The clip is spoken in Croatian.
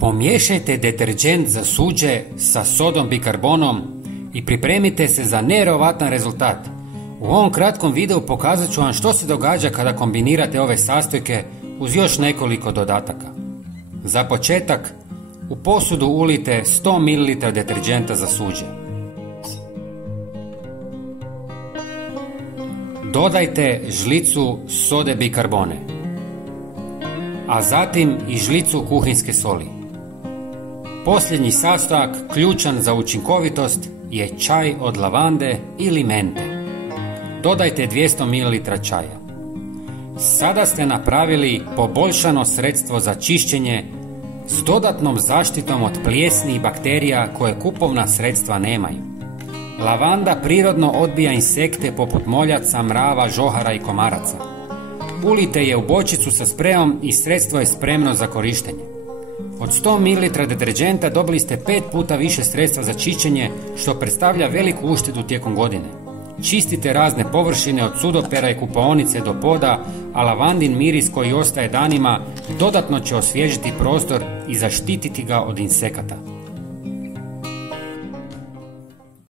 Pomiješajte deterdžent za suđe sa sodom bikarbonom i pripremite se za nevjerovatan rezultat. U ovom kratkom videu pokazat ću vam što se događa kada kombinirate ove sastojke uz još nekoliko dodataka. Za početak, u posudu ulijte 100 ml deterdženta za suđe. Dodajte žlicu sode bikarbone, a zatim i žlicu kuhinjske soli. Posljednji sastojak, ključan za učinkovitost, je čaj od lavande ili mente. Dodajte 200 ml čaja. Sada ste napravili poboljšano sredstvo za čišćenje s dodatnom zaštitom od plijesni i bakterija koje kupovna sredstva nemaju. Lavanda prirodno odbija insekte poput moljaca, mrava, žohara i komaraca. Ulijte je u bočicu sa sprejom i sredstvo je spremno za korištenje. Od 100 ml deterdženta dobili ste 5 puta više sredstva za čišćenje, što predstavlja veliku uštedu tijekom godine. Čistite razne površine od sudopera i kupaonice do poda, a lavandin miris koji ostaje danima dodatno će osvježiti prostor i zaštititi ga od insekata.